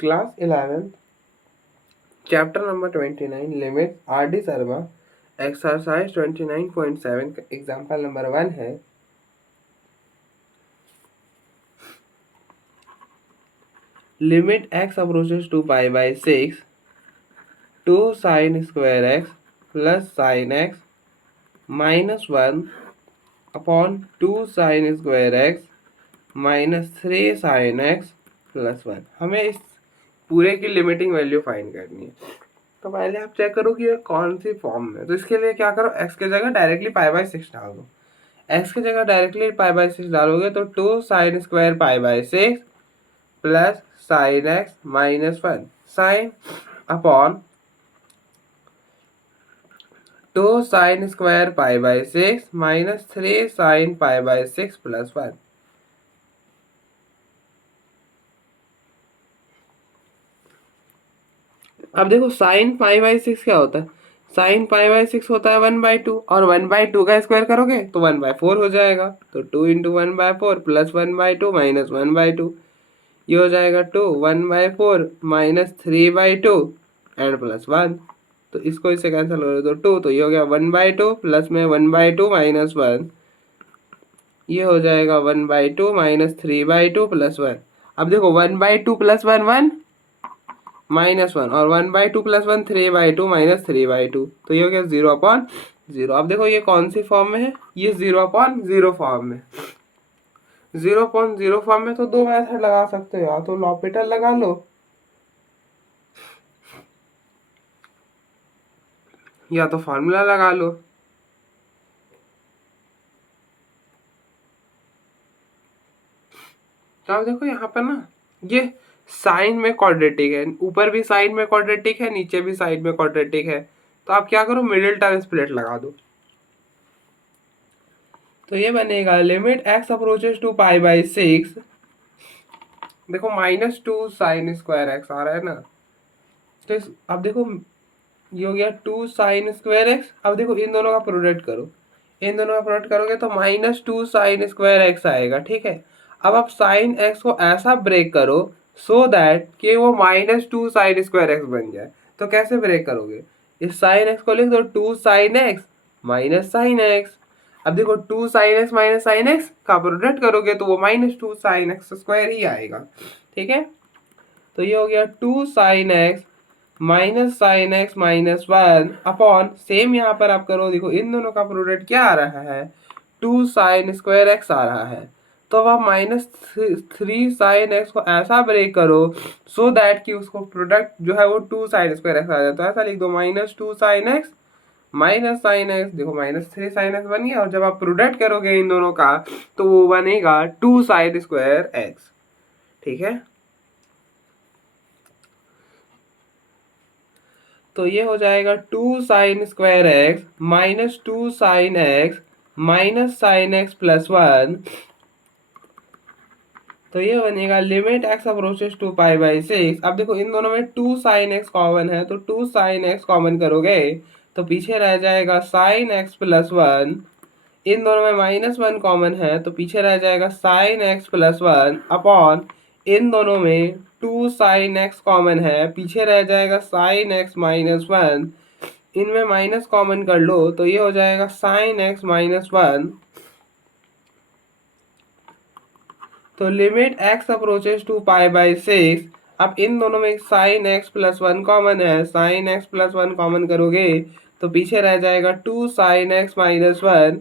Class 11 chapter number 29 limit R D Sharma exercise 29.7 example number 1 है। Limit X approaches to pi by 6 2 sine square X plus sine X minus 1 upon 2 sine square X minus 3 sine X plus 1। हमें इस पूरे की limiting value find करनी है। तो पहले आप चेक करो कि ये कौन सी फॉर्म में। तो इसके लिए क्या करो, x की जगह डायरेक्टली पाई बाई 6 डाल दो। x की जगह डायरेक्टली पाई बाई 6 डालोगे तो 2 sine square pi by 6 plus sine X minus 1 sine upon 2 sine square pi by 6 minus 3 sign pi by 6 plus 1। अब देखो साइन पाई बाई 6 क्या होता है, साइन पाई बाई 6 होता है 1/2 और 1/2 का स्क्वायर करोगे तो 1/4 हो जाएगा। तो 2 इंटू 1/4 प्लस 1/2 माइनस 1/2, ये हो जाएगा 2 1/4 माइनस 3/2 एंड प्लस 1। तो इसको इससे कैंसिल हो तो 2, तो ये हो गया 1/2 प्लस में 1/2 माइनस 1, ये हो जाएगा 1/2 माइनस 3/2 प्लस 1। अब देखो 1/2 प्लस 1 1 माइनस 1 और 1/2 प्लस 1 3/2 माइनस 3/2, तो ये हो गया 0/0। अब देखो ये कौन सी फॉर्म में है, ये 0/0 फॉर्म में। 0/0 फॉर्म में तो दो मेथड लगा सकते हो, या तो लॉपिटल लगा लो या तो फॉर्मूला लगा लो। तो आप देखो यहाँ पर ना, ये साइन में क्वाड्रेटिक है, ऊपर भी साइन में क्वाड्रेटिक है, नीचे भी साइन में क्वाड्रेटिक है। तो आप क्या करो, मिडिल टर्म स्प्लिट लगा दो। तो ये बनेगा limit X approaches to pi by 6, देखो माइनस 2 साइन स्क्वायर एक्स आ रहा है ना। तो अब देखो ये हो गया 2 साइन स्क्वायर एक्स। अब देखो इन दोनों का प्रोडक्ट करो, इन दोनों का प्रोडक्ट करोगे तो माइनस 2 साइन स्क्वायर एक्स आएगा। ठीक है, अब आप साइन एक्स को ऐसा ब्रेक करो सो दैट कि वो माइनस 2 साइन स्क्वायर एक्स बन जाए। तो कैसे ब्रेक करोगे, इस साइन एक्स को लिख दो 2 sine X minus sine x. अब देखो 2 sine X minus sine x का प्रोडक्ट करोगे तो वो माइनस 2 साइन एक्स स्क्वायर ही आएगा। ठीक है, तो ये हो गया 2 sine X minus sine X minus 1 upon, same यहाँ पर आप करो, देखो इन दोनों का प्रोडक्ट क्या आ रहा है, 2 साइन स्क्वायर एक्स आ रहा है। तो अब आप माइनस 3 साइन एक्स को ऐसा ब्रेक करो सो दैट कि उसको प्रोडक्ट जो है वो 2 साइन स्क्वायर एक्स आ जाए। तो ऐसा लिख दो minus 2 sine X minus sine x, देखो माइनस 3 साइन एक्स बन गया। और जब आप प्रोडक्ट करोगे इन दोनों का तो वो बनेगा 2 साइन स्क्वायर एक्स। ठीक है, तो ये हो जाएगा 2 sine square X minus 2 sine X minus sine X plus 1। तो ये बनेगा limit X approaches to pi by 6। अब देखो इन दोनों में 2 साइन एक्स कॉमन है, तो 2 साइन एक्स कॉमन करोगे तो पीछे रह जाएगा साइन एक्स प्लस 1। इन दोनों में माइनस 1 कॉमन है तो पीछे रह जाएगा साइन एक्स प्लस 1 अपॉन, इन दोनों में 2 साइन एक्स कॉमन है, पीछे रह जाएगा साइन एक्स माइनस 1। इनमें माइनस कॉमन कर लो तो ये हो जाएगा साइन एक्स माइनस 1। तो limit X approaches to pi by 6। अब इन दोनों में साइन एक्स प्लस 1 कॉमन है, साइन एक्स प्लस 1 कॉमन करोगे तो पीछे रह जाएगा 2 साइन एक्स माइनस 1।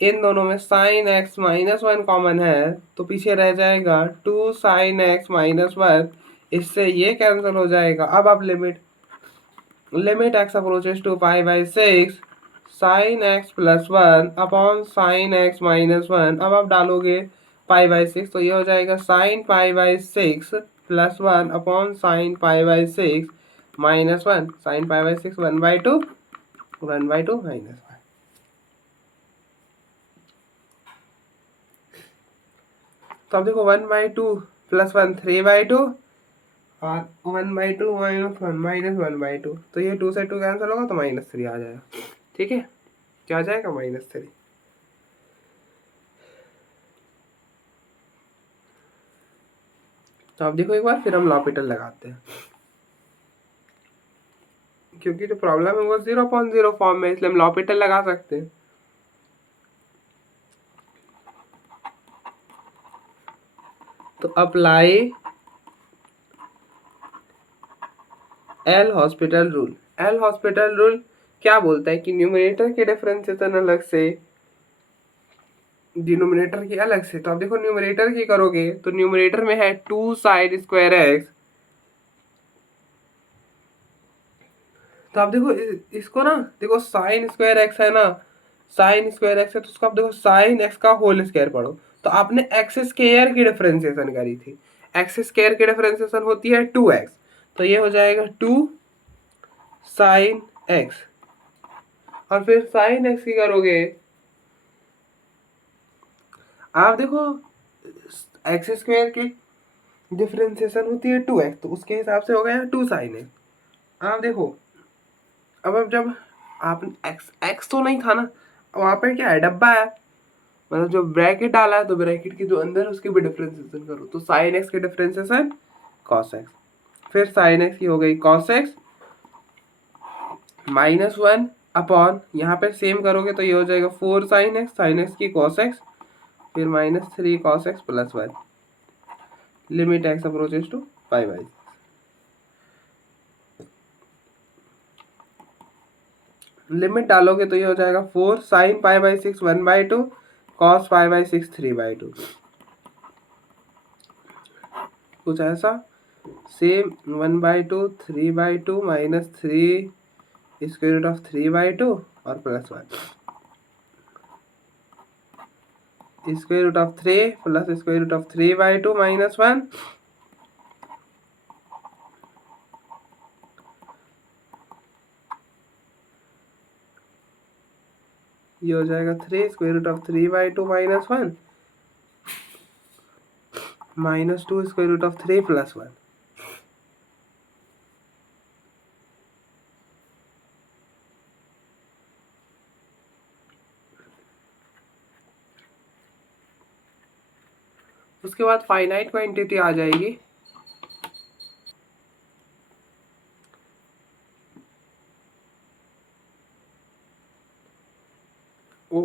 इन दोनों में साइन एक्स माइनस 1 कॉमन है तो पीछे रह जाएगा 2 साइन एक्स माइनस 1। इससे ये कैंसिल हो जाएगा। अब आप limit X approaches to pi by 6 sine X plus 1 upon sine X minus 1। अब आप डालोगे पाई बाई 6 तो ये हो जाएगा sign pi by 6 plus 1 upon sign pi by 6 minus 1। Sign pi by 6 1/2 1/2 minus 1। तो अब देखो 1/2 प्लस 1 3/2 और 1/2 माइनस 1 माइनस 1/2। तो ये 2 से 2 कैंसिल होगा तो -3 आ जाएगा। ठीक है, क्या आ जाएगा -3। तो आप देखो एक बार, फिर हम लॉपिटल लगाते हैं, क्योंकि जो प्रॉब्लम है वो 0.0 फॉर्म में, इसलिए हम लॉपिटल लगा सकते हैं। तो apply L hospital rule. L hospital rule क्या बोलता है कि न्यूमरेटर के डिफरेंशिएशन अलग से, डिनोमिनेटर की अलग से। तो आप देखो न्यूमरेटर की करोगे तो न्यूमरेटर में है 2 साइन स्क्वायर एक्स। तो आप देखो इसको ना, देखो साइन स्क्वायर एक्स है ना, साइन स्क्वायर एक्स है, तो उसको आप देखो साइन एक्स का होल स्क्वायर पढ़ो। तो आपने एक्स स्क्वायर की डिफरेंशिएशन करी थी, एक्स स्क्वायर की डिफरेंशिएशन होती है 2x, तो ये हो जाएगा 2 साइन एक्स। और फिर साइन एक्स की करोगे, आप देखो एक्स स्क्वायर की डिफरेंशिएशन होती है 2x, तो उसके हिसाब से हो गया 2 साइन एक्स। आप देखो अब जब आपने एक्स एक्स तो नहीं था ना, वहाँ पे क्या है, डब्बा है, मतलब जो ब्रैकेट डाला है, तो ब्रैकेट की जो अंदर है उसकी भी डिफरेंशिएशन करो। तो साइन एक्स की डिफरेंशिएशन कॉस एक्स, फिर साइन एक्स की हो गई कॉस एक्स -1 अपॉन, यहाँ पे सेम करोगे तो ये हो जाएगा 4 साइन एक्स की कॉस एक्स, फिर -3 cos X plus 1, limit X approaches to pi by. Limit डालोगे तो ये हो जाएगा 4 sine pi by 6 1/2 cos pi by 6 3/2, कुछ ऐसा। सेम 1/2 3/2 -3 स्क्वायर रूट ऑफ 3/2 और plus 1 square root of 3 plus square root of 3/2 -1, ये हो जाएगा 3 square root of 3/2 -1 -2 square root of 3 plus 1। उसके बाद फाइनाइट क्वांटिटी आ जाएगी, ओ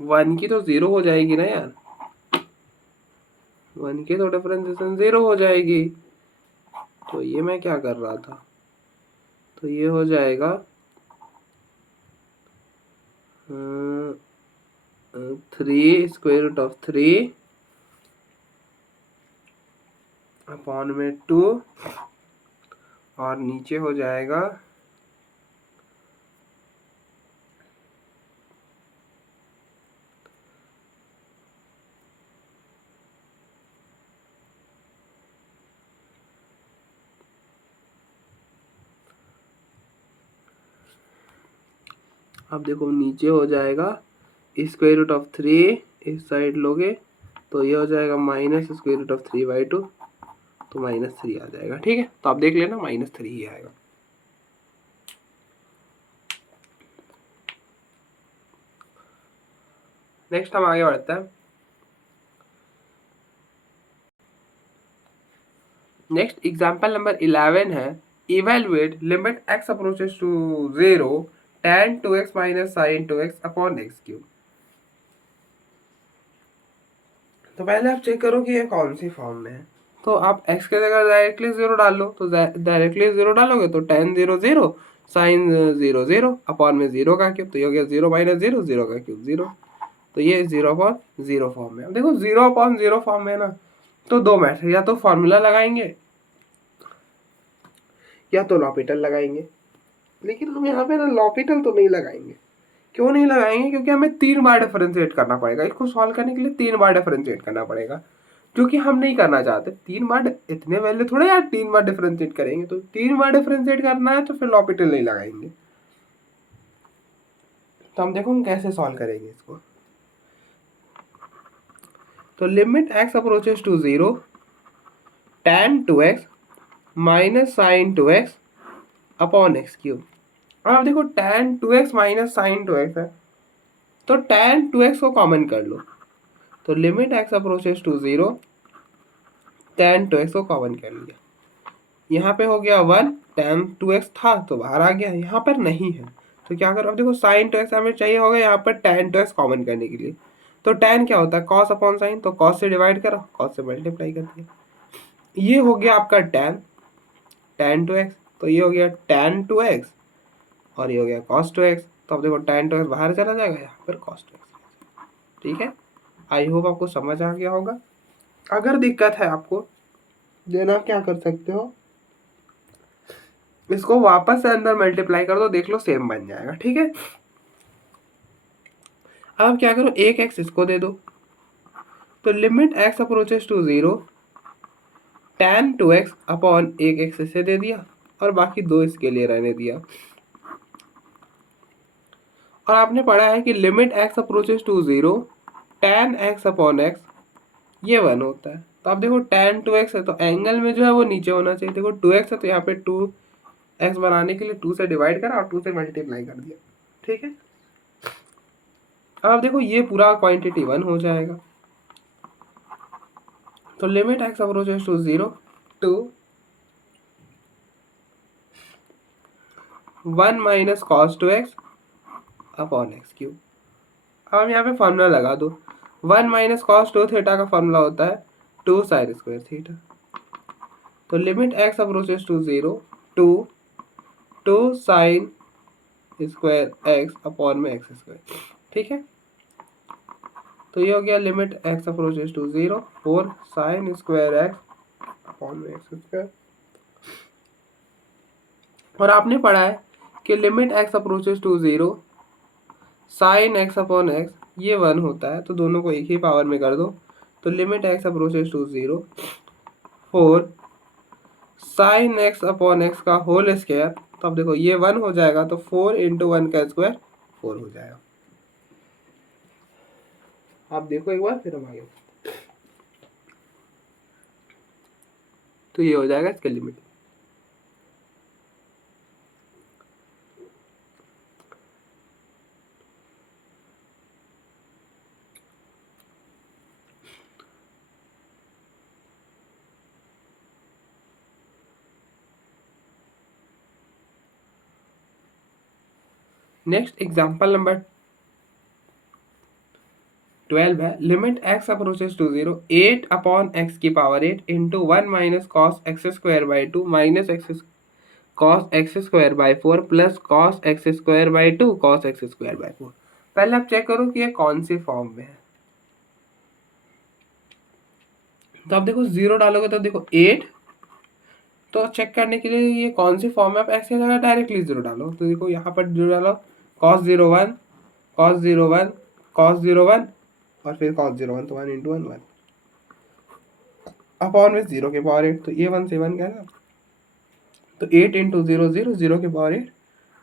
1 की तो 0 हो जाएगी ना यार, 1 की तो डिफरेंशिएशन 0 हो जाएगी। तो ये मैं क्या कर रहा था, तो ये हो जाएगा 3 स्क्वायर रूट ऑफ 3 अपॉन में 2, और नीचे हो जाएगा अब देखो नीचे हो जाएगा स्क्वायर रूट ऑफ 3, इस साइड लोगे तो ये हो जाएगा माइनस स्क्वायर रूट ऑफ 3/2, तो -3 आ जाएगा। ठीक है, तो आप देख लेना -3 ही आएगा। नेक्स्ट हम आगे बढ़ते हैं। नेक्स्ट एग्जाम्पल नंबर 11 है, evaluate limit x approaches to 0 tan 2x minus sine 2x upon X cube. तो पहले आप चेक करो कि ये कौन सी फॉर्म में है। तो आप x के जगह डायरेक्टली 0 डाल लो, तो डायरेक्टली 0 डालोगे तो tan 0 0 साइन 0 0 अपॉन में 0 का क्यूब, तो ये हो गया 0 माइनस 0 0 का क्यूब 0। तो ये 0/0 फॉर्म में। अब देखो 0/0 फॉर्म में ना, तो दो मैथड, या तो फॉर्मूला लगाएंगे या तो लॉपिटल लगाएंगे। लेकिन हम यहाँ पे ना लॉपिटल तो नहीं लगाएंगे। क्यों नहीं लगाएंगे, क्योंकि हमें 3 बार डिफरेंशिएट करना पड़ेगा, इसको सॉल्व करने के लिए 3 बार डिफरेंशिएट करना पड़ेगा, जो कि हम नहीं करना चाहते। 3 बार इतने वैल्यू थोड़े यार 3 बार डिफरेंशिएट करेंगे, तो 3 बार डिफरेंशिएट करना है तो फिर लॉपिटल नहीं लगाएंगे। तो हम देखो हम कैसे सॉल्व करेंगे इसको। तो limit x approaches to 0 tan 2x minus sine 2x upon X cube. अब देखो tan 2x minus sine 2x है, तो tan 2x को कॉमन कर लो, तो limit x approaches to 0 tan 2x को कॉमन कर लिया, यहाँ पे हो गया 1, tan 2x था तो बाहर आ गया, यहाँ पर नहीं है तो क्या करो, अब देखो sin 2x हमें चाहिए होगा यहाँ पर tan 2x कॉमन करने के लिए, तो tan क्या होता है cos अपॉन साइन, तो cos से डिवाइड करो, cos से मल्टीप्लाई कर दिया, ये हो गया आपका tan 2x, तो ये हो गया tan 2x और ये हो गया cos 2x, तो अब देखो tan 2x बाहर चला जाएगा, यहाँ पर cos 2x। ठीक है, आई होप आपको समझ आ गया होगा। अगर दिक्कत है आपको देना, क्या कर सकते हो, इसको वापस से अंदर मल्टीप्लाई कर दो, देख लो सेम बन जाएगा। ठीक है, अब क्या करो, एक एक्स इसको दे दो, तो limit X approaches to 0 tan 2x upon एक एक्स इसे दे दिया और बाकी दो इसके लिए रहने दिया। और आपने पढ़ा है कि limit X approaches to 0 tan x upon X ये 1 होता है, तो आप देखो tan 2x है तो एंगल में जो है वो नीचे होना चाहिए, देखो 2x है तो यहाँ पे 2x बनाने के लिए 2 से डिवाइड करा और 2 से मल्टीप्लाई कर दिया। ठीक है, अब देखो ये पूरा क्वांटिटी 1 हो जाएगा, तो limit X approaches to 0 two 1 minus cos 2x upon X cube. अब हम यहाँ पे फॉर्मूला लगा दो, 1 माइनस कॉस 2 थीटा का फॉर्मूला होता है 2 साइन स्क्वायर थीटा, तो limit X approaches to 0 two 2 sine square X upon में एक्स स्क्वायर। ठीक है, तो ये हो गया limit X approaches to 0 4 sine square X upon में एक्स स्क्वायर। और आपने पढ़ा है कि limit X approaches to 0 sine X upon X ये 1 होता है, तो दोनों को एक ही पावर में कर दो, तो limit X approaches to 0 4 sine X upon X का होल स्क्वायर, तो अब देखो ये 1 हो जाएगा तो 4 इंटू 1 का स्क्वायर 4 हो जाएगा। आप देखो एक बार फिर हम आगे, तो ये हो जाएगा इसका लिमिट। नेक्स्ट एग्जांपल नंबर 12 है, limit X approaches to 0 8 upon X की power 8 into 1 minus cos X square by 2 minus X cos X square by 4 plus cos X square by 2 cos X square by 4। पहले आप check करो कि ये कौन सी form में है, तो आप देखो 0 डालोगे तो देखो 8, तो चेक करने के लिए ये कौन सी फॉर्म है, आप ऐसे जगह डायरेक्टली 0 डालो, तो देखो यहाँ पर 0 डालो, cos 0 1 cos 0 1 cos 0 1 और फिर cos 0 1, तो 1 इंटू 1 1 अपॉन में 0 के पावर 8, तो ये 1 से 1 गया ना, तो 8 इंटू 0 0 0 के पावर 8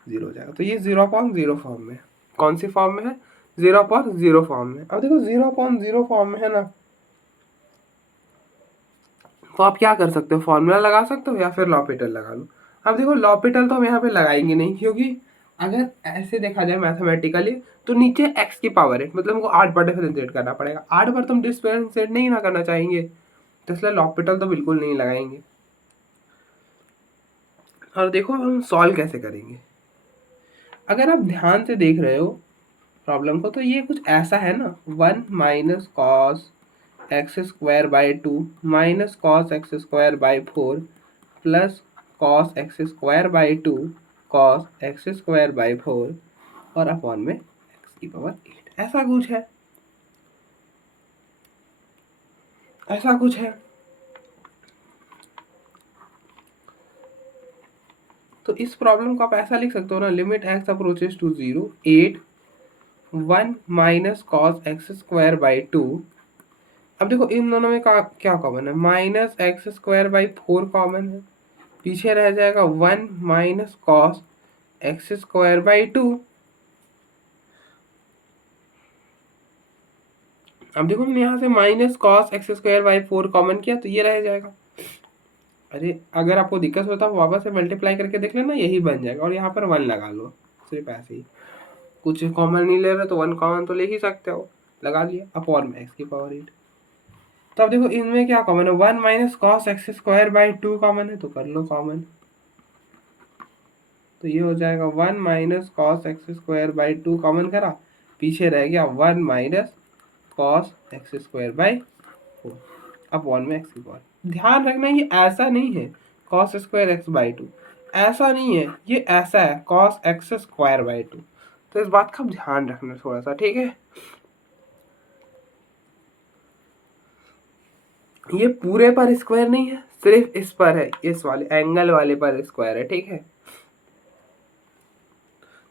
0 हो जाएगा, तो ये 0/0 फॉर्म में, कौन सी फॉर्म में है, 0/0 फॉर्म में। अब देखो 0/0 फॉर्म में है ना, तो आप क्या कर सकते हो, फॉर्मूला लगा सकते हो या फिर लॉपिटल लगा लो। अब देखो लॉपिटल तो हम यहाँ पे लगाएंगे नहीं, क्योंकि अगर ऐसे देखा जाए मैथमेटिकली तो नीचे x की पावर 8 मतलब हमको 8 बार डिफरेंशिएट करना पड़ेगा, 8 बार तो हम डिफरेंशिएट नहीं ना करना चाहेंगे, तो इसलिए लॉपिटल तो बिल्कुल नहीं लगाएंगे। और देखो अब हम सॉल्व कैसे करेंगे, अगर आप ध्यान से देख रहे हो प्रॉब्लम को, तो ये कुछ ऐसा है ना, 1 minus cos X square by 2 minus cos X square by 4 plus cos X square by 2 cos X square by 4 और अपॉन में एक्स की पावर 8, ऐसा कुछ है, ऐसा कुछ है। तो इस प्रॉब्लम को आप ऐसा लिख सकते हो ना, limit X approaches to 0 8 1 minus cos X square by 2। अब देखो इन दोनों में क्या कॉमन है, minus X square by 4 common है, पीछे रह जाएगा 1 minus cos X square by 2। अब देखो मैंने यहाँ से minus cos X square by 4 common किया तो ये रह जाएगा। अरे अगर आपको दिक्कत होता है वापस से मल्टीप्लाई करके देख लेना, यही बन जाएगा, और यहाँ पर 1 लगा लो, सिर्फ ऐसे ही, कुछ कॉमन नहीं ले रहे तो 1 कॉमन तो ले ही सकते हो, लगा लिया अपॉन में एक्स की पावर 8। तो अब देखो इनमें क्या कॉमन है, 1 minus cos X square by 2 common है, तो कर लो कॉमन। तो ये हो जाएगा 1 minus cos X square by 2 common करा, पीछे रह गया 1 minus cos X square by 4 upon में एक्स की पावर। ध्यान रखना ये ऐसा नहीं है कॉस स्क्वायर एक्स बाई 2, ऐसा नहीं है, ये ऐसा है कॉस एक्स स्क्वायर बाई 2। तो इस बात का ध्यान रखना थोड़ा सा, ठीक है। ये पूरे पर स्क्वायर नहीं है, सिर्फ इस पर है, इस वाले एंगल वाले पर स्क्वायर है, ठीक है।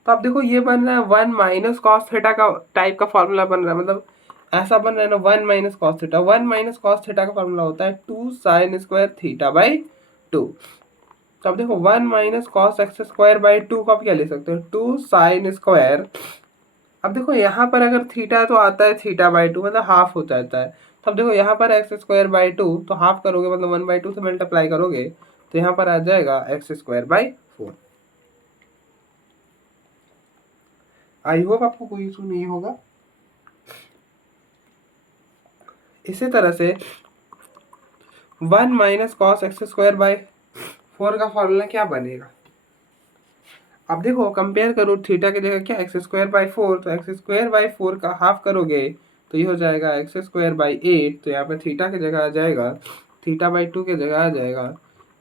तो अब देखो ये बन रहा है 1 माइनस कॉस थीटा का टाइप का फॉर्मूला बन रहा है, मतलब ऐसा बन रहा है ना 1 minus cos theta. 1 minus cos theta का फॉर्मूला होता है 2 साइन स्क्वायर थीटा बाई 2। तो अब देखो 1 minus cos X square by 2 को आप क्या ले सकते हो, 2 साइन स्क्वायर। अब देखो यहाँ पर अगर थीटा तो आता है थीटा बाई 2, मतलब हाफ हो जाता है। तो अब देखो यहाँ पर एक्स स्क्वायर बाई 2, तो हाफ करोगे मतलब 1/2 से मल्टीप्लाई करोगे, तो यहाँ पर आ जाएगा x square by 4। I hope आपको कोई इशू नहीं होगा। इसी तरह से 1 minus cos X square by 4 का फॉर्मूला क्या बनेगा। अब देखो कंपेयर करो, थीटा की जगह क्या एक्स स्क्वायर बाई 4, तो एक्स स्क्वायर बाई 4 का हाफ करोगे तो ये हो जाएगा एक्स स्क्वायर बाई 8। तो यहाँ पे थीटा की जगह आ जाएगा, थीटा बाई 2 की जगह आ जाएगा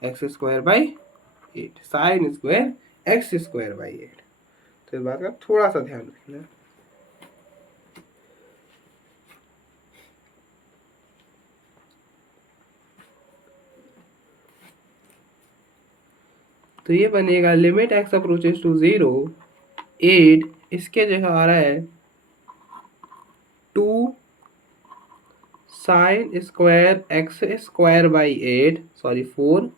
x square by 8 sign square X square by 8। तो इस बात का थोड़ा सा ध्यान रखना है। तो ये बनेगा लिमिट एक्स अप्रोचेस टू 0 8, इसके जगह आ रहा है 2 sine square X square by 8, sorry 4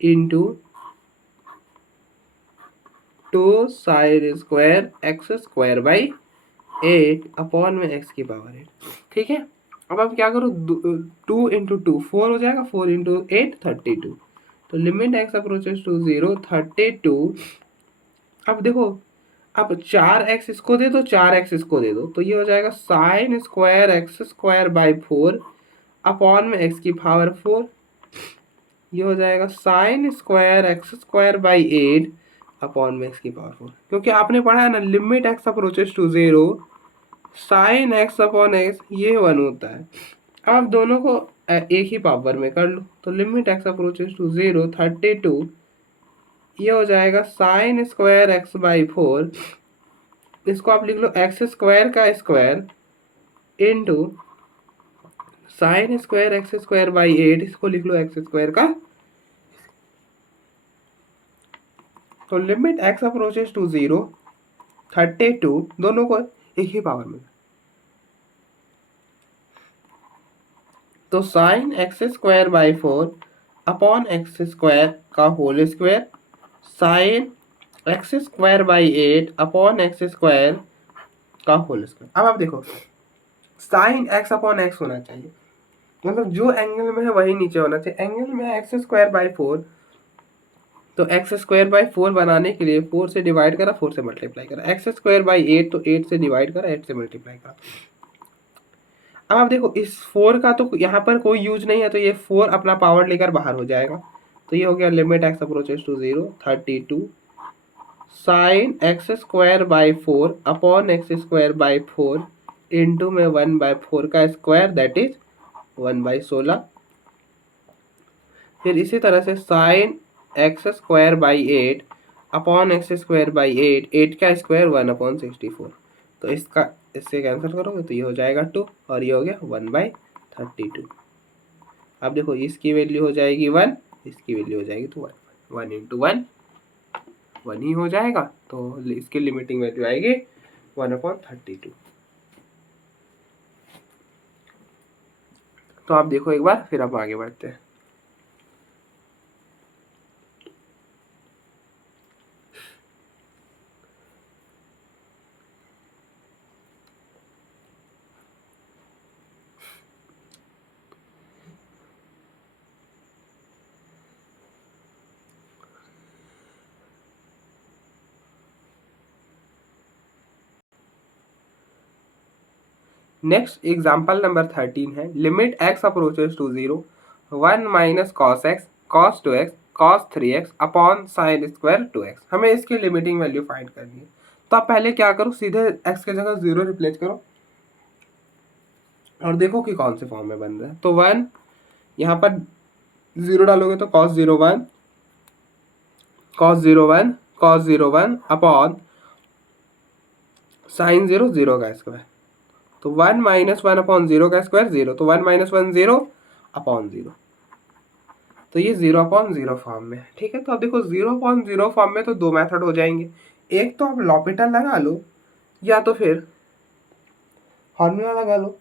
into 2 sine square X square by 8 upon में एक्स की पावर 8, ठीक है। अब आप क्या करो, 2 इंटू 2 4 हो जाएगा, 4 इंटू 8 32। तो लिमिट एक्स अप्रोचेस टू 0 32। अब देखो, अब 4x इसको दे दो, 4x इसको दे दो, तो ये हो जाएगा sine square X square by 4 upon में एक्स की पावर 4। ये हो जाएगा sine square X square by 8 upon में एक्स की पावर 4, क्योंकि आपने पढ़ा है ना limit X approaches to 0 sine X upon X ये 1 होता है। अब आप दोनों को एक ही पावर में कर लो, तो लिमिट एक्स अप्रोचेस टू 0 32, ये हो जाएगा साइन स्क्वायर एक्स बाई 4, इसको आप लिख लो एक्स स्क्वायर का square into sine square X square by 8, इसको लिख लो एक्स स्क्वायर का। तो लिमिट एक्स अप्रोचेस टू 0 32, दोनों को एक ही पावर में, तो sine X square by 4 upon X square का whole square sine X square by 8 upon X square का होल स्क्वायर। अब आप देखो साइन एक्स अपॉन एक्स होना चाहिए, मतलब जो एंगल में है वही नीचे होना चाहिए। एंगल में एक्स स्क्वायर बाई 4, तो एक्स स्क्वायर बाई 4 बनाने के लिए 4 से डिवाइड करा, 4 से मल्टीप्लाई करा, एक्स स्क्वायर बाई 8, तो 8 से डिवाइड करा, 8 से मल्टीप्लाई करा। अब आप देखो इस 4 का तो यहाँ पर कोई यूज नहीं है, तो ये 4 अपना पावर लेकर बाहर हो जाएगा। तो ये हो गया limit X approaches to 0 32 sine X square by 4 upon X square by 4 into में 1/4 का स्क्वायर दैट इज 1/16। फिर इसी तरह से sign X square by 8 upon X square by 8, 8 का स्क्वायर 1/64। तो इसका इससे कैंसिल करोगे तो ये हो जाएगा 2 और ये हो गया 1/32। अब देखो इसकी वैल्यू हो जाएगी 1, इसकी वैल्यू हो जाएगी तो 1, 1 इंटू 1 1 ही हो जाएगा, तो इसकी लिमिटिंग वैल्यू आएगी 1/32। तो आप देखो एक बार, फिर हम आगे बढ़ते हैं। नेक्स्ट एग्जाम्पल नंबर 13 है, limit x approaches to 0 1 minus cos X cos 2x cos 3x upon sine square 2x। हमें इसकी लिमिटिंग वैल्यू फाइंड करनी है। तो आप पहले क्या करो, सीधे x की जगह 0 रिप्लेस करो और देखो कि कौन से फॉर्म में बन रहा है। तो 1 यहाँ पर 0 डालोगे तो cos 0 1 cos 0 1 cos 0 1 upon sign 0 0 का स्क्वायर। तो 1 माइनस 1 अपॉन 0 का स्क्वायर 0, तो 1 माइनस 1 0 अपॉन 0। तो ये 0 अपॉन 0 फॉर्म में है। ठीक है, तो अब देखो 0 अपॉन 0 फॉर्म में तो दो मेथड हो जाएंगे। एक तो आप लॉपिटल लगा लो या तो फिर फॉर्मूला लगा लो।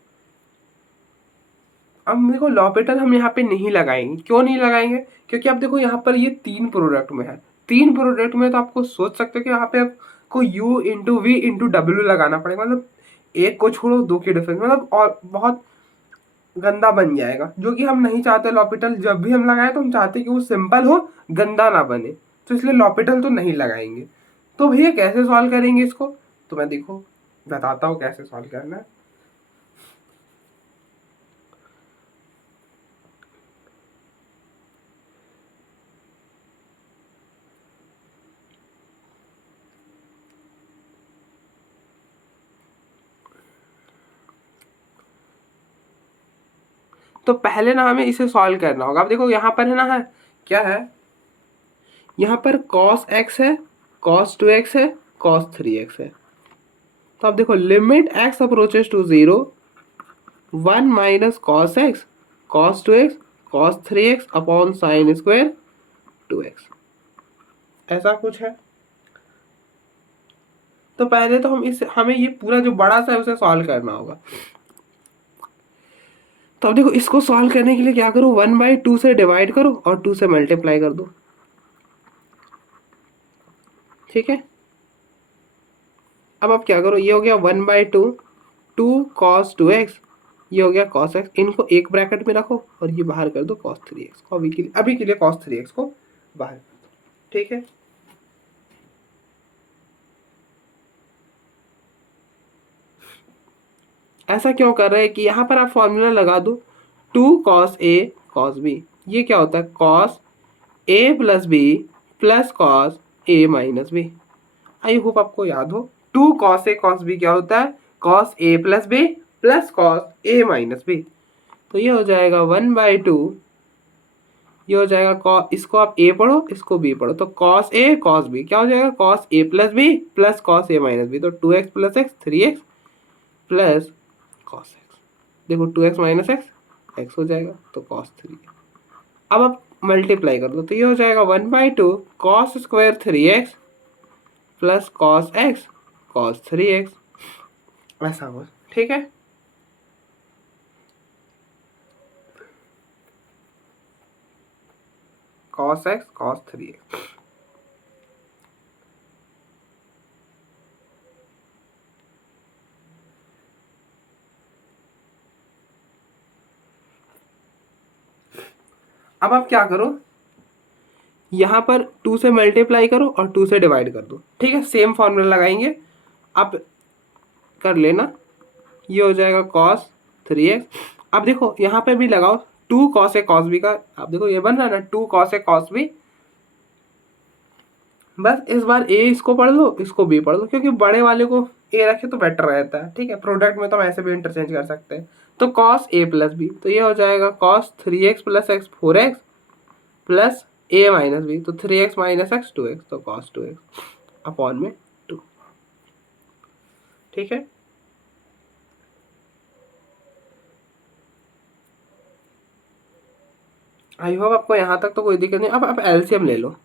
अब देखो लॉपिटल हम यहाँ पे नहीं लगाएंगे। क्यों नहीं लगाएंगे? क्योंकि आप देखो यहाँ पर ये 3 प्रोडक्ट में है। 3 प्रोडक्ट में तो आपको सोच सकते हो कि यहाँ पे आपको u into V into W लगाना पड़ेगा, मतलब एक को छोड़ो दो की डिफरेंस, मतलब और बहुत गंदा बन जाएगा, जो कि हम नहीं चाहते। लॉपिटल जब भी हम लगाए तो हम चाहते कि वो सिंपल हो, गंदा ना बने, तो इसलिए लॉपिटल तो नहीं लगाएंगे। तो भैया कैसे सॉल्व करेंगे इसको? तो मैं देखो बताता हूँ कैसे सॉल्व करना है। तो पहले ना हमें इसे सॉल्व करना होगा। अब देखो यहाँ पर है ना, है क्या है, यहाँ पर cos x है, cos 2x है, cos 3x है। तो अब देखो limit x approaches to 0 1 minus cos x cos 2x cos 3x upon sine square 2x, ऐसा कुछ है। तो पहले तो हमें ये पूरा जो बड़ा सा है उसे सॉल्व करना होगा। तो अब देखो इसको सॉल्व करने के लिए क्या करो, 1/2 से डिवाइड करो और 2 से मल्टीप्लाई कर दो। ठीक है, अब आप क्या करो, ये हो गया 1/2 2 cos 2x, ये हो गया cos x, इनको एक ब्रैकेट में रखो और ये बाहर कर दो cos 3x को। अभी के लिए cos 3x को बाहर कर दो। ठीक है, ऐसा क्यों कर रहे हैं कि यहाँ पर आप फॉर्मूला लगा दो 2 cos a cos b। ये क्या होता है, cos a plus B plus cos a minus B. I hope आपको याद हो। 2 cos a cos b क्या होता है, cos a plus B plus cos a minus B. तो ये हो जाएगा 1/2, ये हो जाएगा इसको आप a पढ़ो इसको b पढ़ो, तो cos a cos b क्या हो जाएगा, cos a plus b plus cos a minus b। तो 2x plus x 3x plus cos x, देखो 2x माइनस x हो जाएगा तो cos 3। अब आप मल्टीप्लाई कर दो तो ये हो जाएगा 1/2 cos square 3x plus cos x cos 3x, ऐसा हो। ठीक है, cos x cos 3x। अब आप क्या करो, यहाँ पर 2 से मल्टीप्लाई करो और 2 से डिवाइड कर दो। ठीक है, सेम फॉर्मूला लगाएंगे, आप कर लेना। ये हो जाएगा cos 3x। अब देखो यहाँ पे भी लगाओ 2 cos a cos b का, आप देखो ये बन रहा है ना 2 cos a cos b। बस इस बार a इसको पढ़ लो इसको b पढ़ लो, क्योंकि बड़े वाले को a रखे तो बेटर रहता है। ठीक है, प्रोडक्ट में तो हम ऐसे भी इंटरचेंज कर सकते हैं। तो cos a प्लस b, तो ये हो जाएगा cos 3x plus x 4x plus a minus b, तो 3x माइनस x 2x, तो cos 2x अपॉन में 2। ठीक है, आई होप आपको यहाँ तक तो कोई दिक्कत नहीं। अब आप एलसीएम ले लो,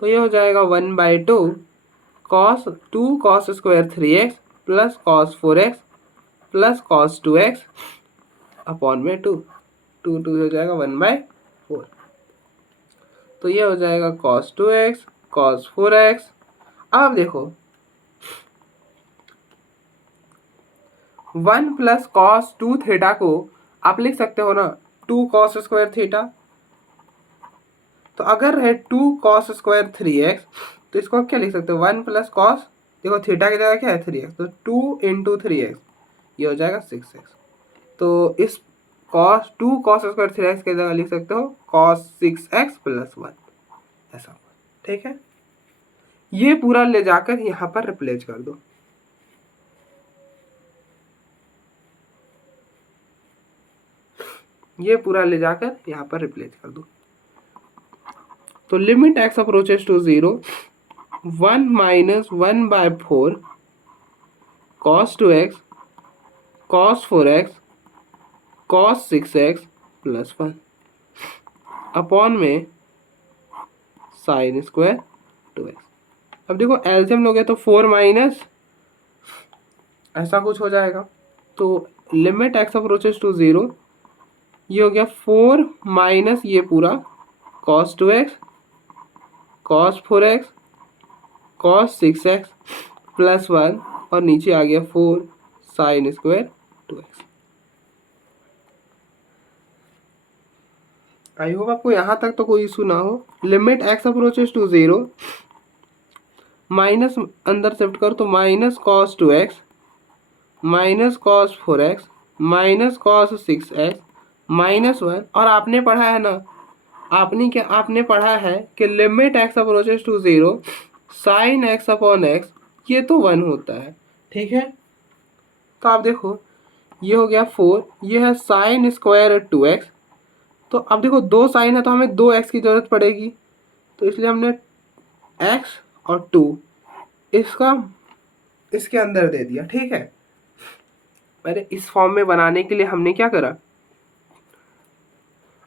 तो ये हो जाएगा 1/2 cos 2 cos square 3x plus cos 4x plus cos 2x upon में 2 हो जाएगा 1/4। तो ये हो जाएगा cos 2x cos 4x। अब देखो 1 प्लस cos 2 थीटा को आप लिख सकते हो ना 2 cos स्क्वायर थीटा। तो अगर है 2 cos स्क्वायर 3x, तो इसको आप क्या लिख सकते हो 1 प्लस कॉस, देखो थीटा की जगह क्या है 3x, तो 2 इंटू 3x ये हो जाएगा 6x। तो इस cos 3x की जगह लिख सकते हो cos 6x + 1 ऐसा। ठीक है, ये पूरा ले जाकर यहाँ पर रिप्लेस कर दो। ये पूरा ले जाकर यहाँ पर रिप्लेस कर दो। तो limit x approaches to 0, 1 - 1/4 cos 2x cos 4x cos 6x + 1 upon में sin स्क्वायर 2x। अब देखो एलसीएम लोगे तो 4 माइनस ऐसा कुछ हो जाएगा। तो लिमिट x अप्रोचेस टू 0, ये हो गया 4 माइनस ये पूरा cos 2x cos 4x cos 6x + 1 और नीचे आ गया 4 sin स्क्वायर 2x। आई होप आपको यहाँ तक तो कोई इशू ना हो। Limit x approaches to 0, minus अंदर शिफ्ट करो तो minus cos 2x minus cos 4x minus cos 6x -1। और आपने पढ़ा है ना, आपने पढ़ा है कि limit x approaches to 0 sin x upon x, ये तो 1 होता है। ठीक है, तो आप देखो ये हो गया 4, ये है sin स्क्वायर 2x। तो अब देखो 2 साइन है तो हमें 2x की जरूरत पड़ेगी, तो इसलिए हमने x और 2 इसके अंदर दे दिया। ठीक है, मैंने इस फॉर्म में बनाने के लिए हमने क्या करा,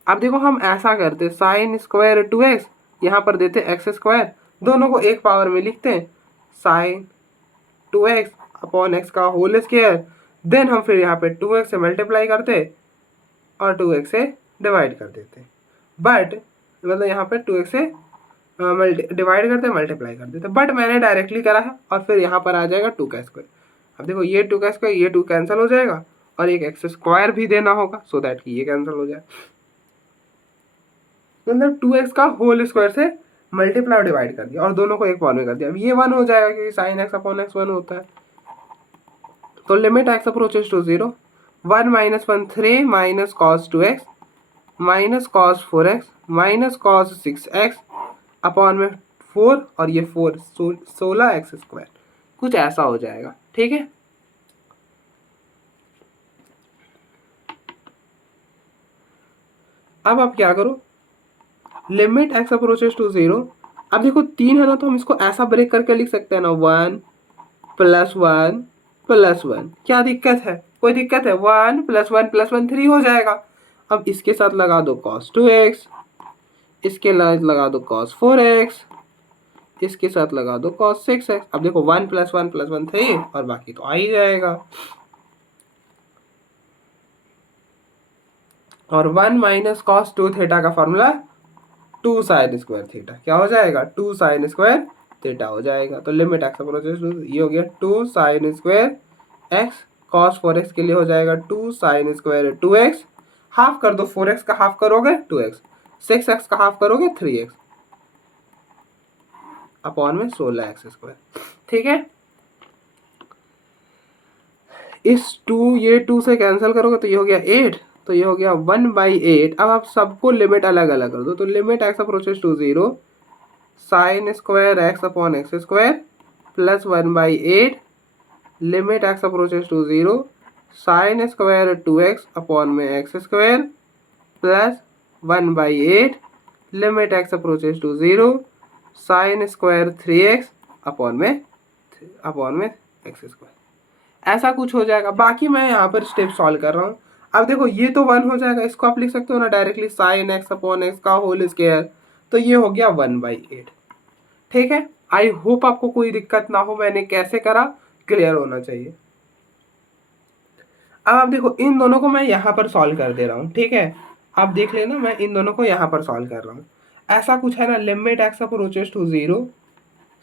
अब देखो हम ऐसा करते sin स्क्वायर 2x, यहाँ पर देते x स्क्वायर, दोनों को एक पावर में लिखते हैं sin 2x अपॉन x का होल स्क्वायर। देन हम फिर यहाँ पे 2x से मल्टीप्लाई करते और 2x से डिवाइड कर देते। बट मतलब यहाँ पे 2x से डिवाइड करते मल्टीप्लाई कर देते, बट मैंने डायरेक्टली करा है और फिर यहाँ पर आ जाएगा 2 का स्क्वायर। अब देखो ये 2 का स्क्वायर, ये 2 कैंसिल हो जाएगा और एक एक्स स्क्वायर भी देना होगा सो दैट कि ये कैंसिल हो जाए। मतलब 2x का होल स्क्वायर से मल्टीप्लाई और डिवाइड कर दिया और दोनों को एक पावर में कर दिया। अब ये 1 हो जाएगा क्योंकि sin x अपॉन x 1 होता है। तो limit x approaches to 0, 1 - 1 3 minus cos 2x minus cos 4x minus cos 6x upon में 4 और ये 4 16x स्क्वायर, कुछ ऐसा हो जाएगा। ठीक है, अब आप क्या करो, लिमिट x अप्रोचेस टू 0, अब देखो 3 है ना तो हम इसको ऐसा ब्रेक करके लिख सकते हैं ना 1 + 1 + 1। क्या दिक्कत है, कोई दिक्कत है, 1 + 1 + 1 3 हो जाएगा। अब इसके साथ लगा दो cos 2x, इसके साथ लगा दो cos 4x, इसके साथ लगा दो cos 6x। अब देखो 1 + 1 + 1 3 और बाकी तो आ ही जाएगा। और 1 - cos 2 थीटा का फॉर्मूला 2 sin स्क्वायर थीटा, क्या हो जाएगा 2 sin स्क्वायर थीटा हो जाएगा। तो लिमिट x अप्रोचेस टू, ये हो गया 2 sin square x, cos 4x के लिए हो जाएगा 2 sin स्क्वायर 2x, हाफ कर दो, 4x का हाफ करोगे 2x, 6x का हाफ करोगे 3x अपॉन में 16x स्क्वायर। ठीक है, इस 2 ये 2 से कैंसिल करोगे तो ये हो गया 8, तो ये हो गया 1/8। अब आप सबको लिमिट अलग अलग कर दो, तो limit x approaches to 0 sin square x upon x square plus 1/8 limit x approaches to 0 sin square 2x upon में x square plus 1/8 limit x approaches to 0 sin square 3x upon में x square. ऐसा कुछ हो जाएगा। बाकी मैं यहाँ पर स्टेप सॉल्व कर रहा हूँ। अब देखो ये तो 1 हो जाएगा, इसको आप लिख सकते हो ना directly sin x upon x का होल स्क्वायर, तो ये हो गया 1/8। ठीक है, आई होप आपको कोई दिक्कत ना हो, मैंने कैसे करा क्लियर होना चाहिए। अब आप देखो इन दोनों को मैं यहाँ पर सॉल्व कर दे रहा हूँ। ठीक है, आप देख लेना मैं इन दोनों को यहाँ पर सॉल्व कर रहा हूँ। ऐसा कुछ है ना, limit x approaches to 0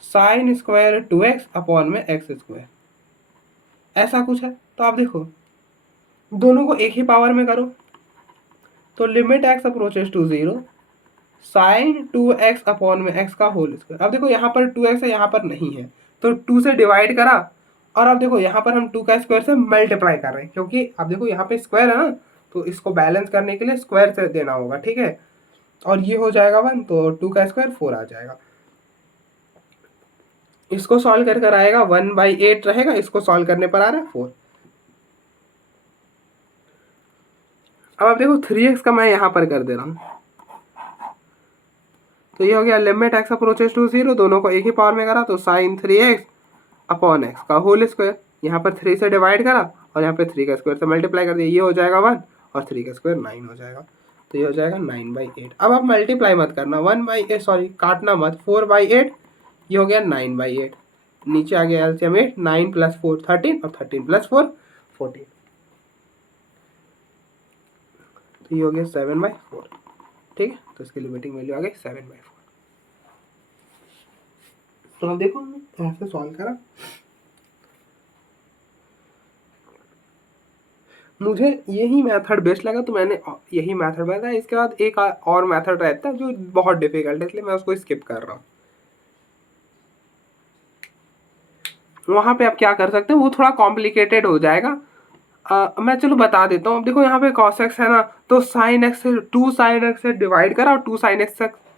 sin square 2x upon में x स्क्वायर, ऐसा कुछ है। तो आप देखो दोनों को एक ही पावर में करो, तो limit x approaches to 0 sin 2x upon में x का होल स्क्वायर। अब देखो यहाँ पर 2x है, यहाँ पर नहीं है, तो 2 से डिवाइड करा और अब देखो यहाँ पर हम 2 का स्क्वायर से मल्टीप्लाई कर रहे हैं, क्योंकि अब देखो यहाँ पे स्क्वायर है ना, तो इसको बैलेंस करने के लिए स्क्वायर से देना होगा, ठीक है। और ये हो जाएगा 1, तो 2 का स्क्वायर 4 आ जाएगा। इसको सॉल्व कर कर आएगा 1/8 रहेगा, इसको सॉल्व करने पर आ रहा है 4। अब आप देखो 3x का मैं यहाँ पर कर दे रहा हूँ, तो ये हो गया लिमिट x अप्रोचेस टू 0, दोनों को एक ही पावर में करा तो साइन 3x अपॉन x का होल स्क्वायर, यहाँ पर 3 से डिवाइड करा और यहाँ पे 3 का स्क्वायर से मल्टीप्लाई कर दिया, ये हो जाएगा 1 और 3 का स्क्वायर 9 हो जाएगा, तो ये हो जाएगा 9/8। अब आप मल्टीप्लाई मत करना, 1/8 सॉरी काटना मत, 4/8 ये हो गया 9/8, नीचे आ गया एलसीएम 8, 9 + 4 13 और 13 + 4 14, तो ये हो गया 7/4, ठीक है। तो इसकी लिमिटिंग वैल्यू आ गई 7/4। तो अब देखो हमने ऐसे सॉल्व करा, मुझे यही मेथड बेस्ट लगा तो मैंने यही मेथड बताया। इसके बाद एक और मेथड रहता है जो बहुत डिफिकल्ट है, इसलिए मैं उसको स्किप कर रहा हूँ। वहाँ पे आप क्या कर सकते हैं, वो थोड़ा कॉम्प्लिकेटेड हो जाएगा। मैं चलो बता देता हूँ। अब देखो यहाँ पे cos x है ना, तो sin x से 2 sin x से डिवाइड करा और 2 sin x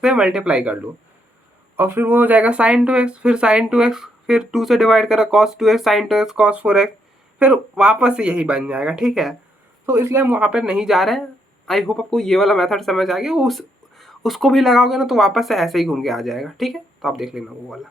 से मल्टीप्लाई कर लो, और फिर वो हो जाएगा sin 2x, फिर sin 2x, फिर 2 से डिवाइड करा cos 2x sin 2x cos 4x, फिर वापस से यही बन जाएगा, ठीक है। तो इसलिए हम वहाँ पर नहीं जा रहे हैं। आई होप आपको ये वाला मेथड समझ आ गया। उसको भी लगाओगे ना तो वापस से ऐसे ही घूम के आ जाएगा, ठीक है। तो आप देख लेना वो वाला।